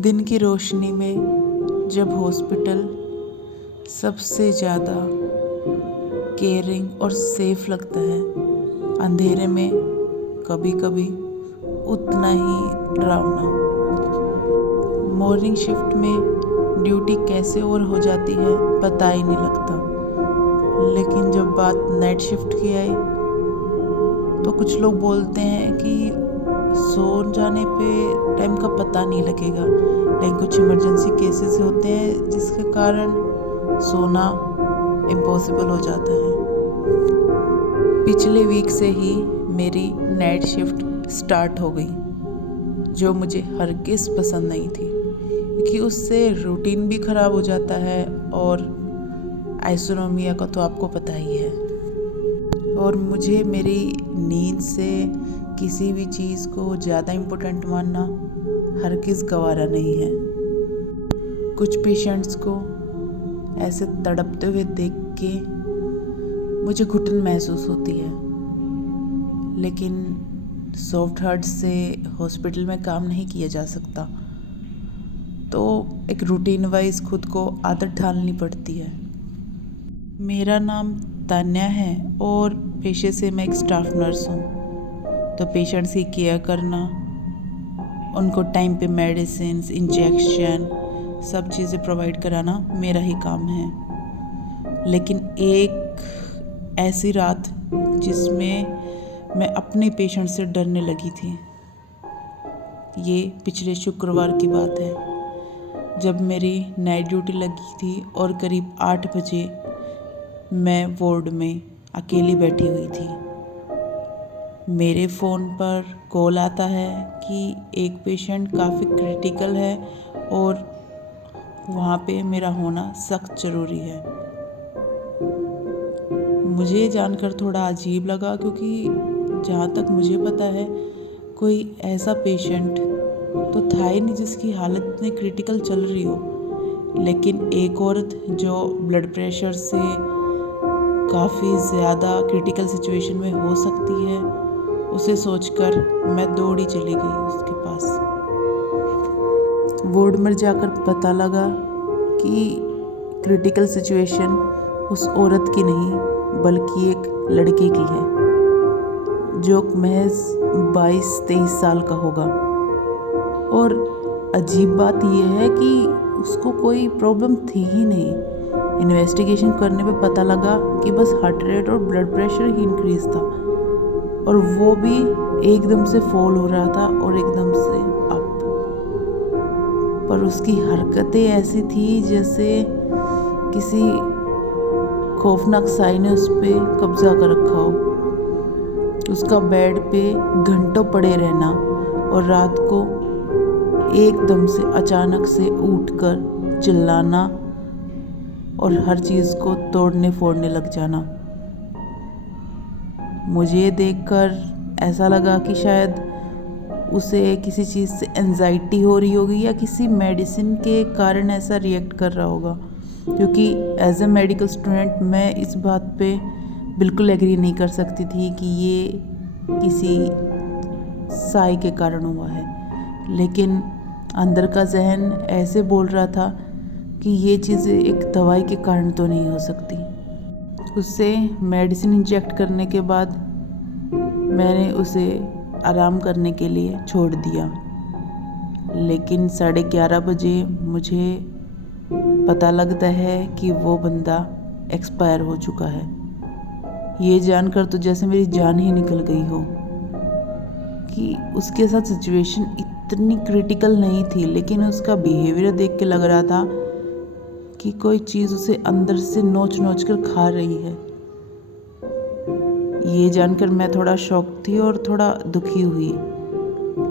दिन की रोशनी में जब हॉस्पिटल सबसे ज़्यादा केयरिंग और सेफ लगता है, अंधेरे में कभी कभी उतना ही डरावना। मॉर्निंग शिफ्ट में ड्यूटी कैसे ओवर हो जाती है पता ही नहीं लगता, लेकिन जब बात नाइट शिफ्ट की आई तो कुछ लोग बोलते हैं कि सो जाने पे टाइम का पता नहीं लगेगा, लेकिन कुछ इमरजेंसी केसेस होते हैं जिसके कारण सोना इम्पॉसिबल हो जाता है। पिछले वीक से ही मेरी नाइट शिफ्ट स्टार्ट हो गई, जो मुझे हरगिज़ पसंद नहीं थी, क्योंकि उससे रूटीन भी ख़राब हो जाता है और आइसोनोमिया का तो आपको पता ही है। और मुझे मेरी नींद से किसी भी चीज़ को ज़्यादा इम्पोर्टेंट मानना हरगिज़ गवारा नहीं है। कुछ पेशेंट्स को ऐसे तड़पते हुए देख के मुझे घुटन महसूस होती है, लेकिन सॉफ्ट हार्ट से हॉस्पिटल में काम नहीं किया जा सकता, तो एक रूटीन वाइज खुद को आदत ढालनी पड़ती है। मेरा नाम तान्या है और पेशे से मैं एक स्टाफ नर्स हूँ। तो पेशेंट्स की केयर करना, उनको टाइम पे मेडिसिन, इंजेक्शन, सब चीज़ें प्रोवाइड कराना मेरा ही काम है। लेकिन एक ऐसी रात जिसमें मैं अपने पेशेंट से डरने लगी थी, ये पिछले शुक्रवार की बात है, जब मेरी नाइट ड्यूटी लगी थी और करीब 8 बजे मैं वार्ड में अकेली बैठी हुई थी। मेरे फ़ोन पर कॉल आता है कि एक पेशेंट काफ़ी क्रिटिकल है और वहाँ पे मेरा होना सख्त ज़रूरी है। मुझे जानकर थोड़ा अजीब लगा, क्योंकि जहाँ तक मुझे पता है कोई ऐसा पेशेंट तो था ही नहीं जिसकी हालत इतनी क्रिटिकल चल रही हो। लेकिन एक औरत जो ब्लड प्रेशर से काफ़ी ज़्यादा क्रिटिकल सिचुएशन में हो सकती है, उसे सोचकर मैं दौड़ी चली गई उसके पास। वार्ड में जाकर पता लगा कि क्रिटिकल सिचुएशन उस औरत की नहीं बल्कि एक लड़के की है, जो महज 22-23 साल का होगा। और अजीब बात यह है कि उसको कोई प्रॉब्लम थी ही नहीं। इन्वेस्टिगेशन करने पे पता लगा कि बस हार्ट रेट और ब्लड प्रेशर ही इंक्रीज था, और वो भी एकदम से फॉल हो रहा था और एकदम से अप। पर उसकी हरकतें ऐसी थी जैसे किसी खौफनाक साई ने उस पर कब्जा कर रखा हो। उसका बेड पे घंटों पड़े रहना और रात को एकदम से अचानक से उठकर चिल्लाना और हर चीज़ को तोड़ने फोड़ने लग जाना। मुझे देखकर ऐसा लगा कि शायद उसे किसी चीज़ से एंजाइटी हो रही होगी या किसी मेडिसिन के कारण ऐसा रिएक्ट कर रहा होगा, क्योंकि एज ए मेडिकल स्टूडेंट मैं इस बात पे बिल्कुल एग्री नहीं कर सकती थी कि ये किसी साई के कारण हुआ है। लेकिन अंदर का जहन ऐसे बोल रहा था कि ये चीज़ें एक दवाई के कारण तो नहीं हो सकती। उससे मेडिसिन इंजेक्ट करने के बाद मैंने उसे आराम करने के लिए छोड़ दिया, लेकिन 11:30 बजे मुझे पता लगता है कि वो बंदा एक्सपायर हो चुका है। ये जानकर तो जैसे मेरी जान ही निकल गई हो, कि उसके साथ सिचुएशन इतनी क्रिटिकल नहीं थी, लेकिन उसका बिहेवियर देख के लग रहा था कि कोई चीज़ उसे अंदर से नोच नोच कर खा रही है। ये जानकर मैं थोड़ा शॉक थी और थोड़ा दुखी हुई,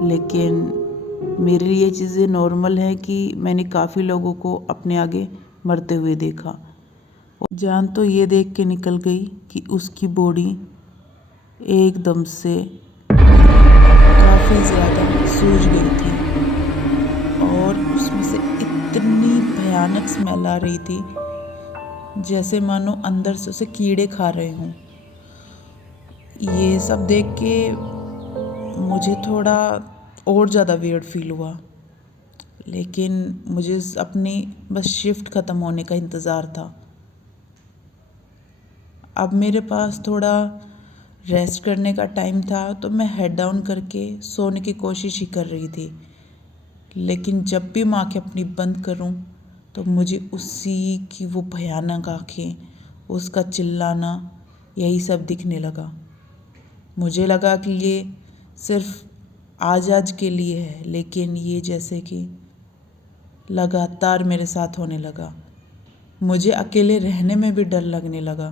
लेकिन मेरे लिए ये चीज़ें नॉर्मल है कि मैंने काफ़ी लोगों को अपने आगे मरते हुए देखा। जान तो ये देख के निकल गई कि उसकी बॉडी एकदम से काफ़ी ज़्यादा सूज गई थी और उसमें से इतनी भयानक स्मेल आ रही थी जैसे मानो अंदर से उसे कीड़े खा रहे हों। ये सब देख के मुझे थोड़ा और ज़्यादा वियर्ड फील हुआ। लेकिन मुझे अपनी बस शिफ्ट ख़त्म होने का इंतज़ार था। अब मेरे पास थोड़ा रेस्ट करने का टाइम था, तो मैं हेड डाउन करके सोने की कोशिश ही कर रही थी। लेकिन जब भी मैं आँखें अपनी बंद करूं तो मुझे उसी की वो भयानक आँखें, उसका चिल्लाना, यही सब दिखने लगा। मुझे लगा कि ये सिर्फ आज के लिए है, लेकिन ये जैसे कि लगातार मेरे साथ होने लगा। मुझे अकेले रहने में भी डर लगने लगा।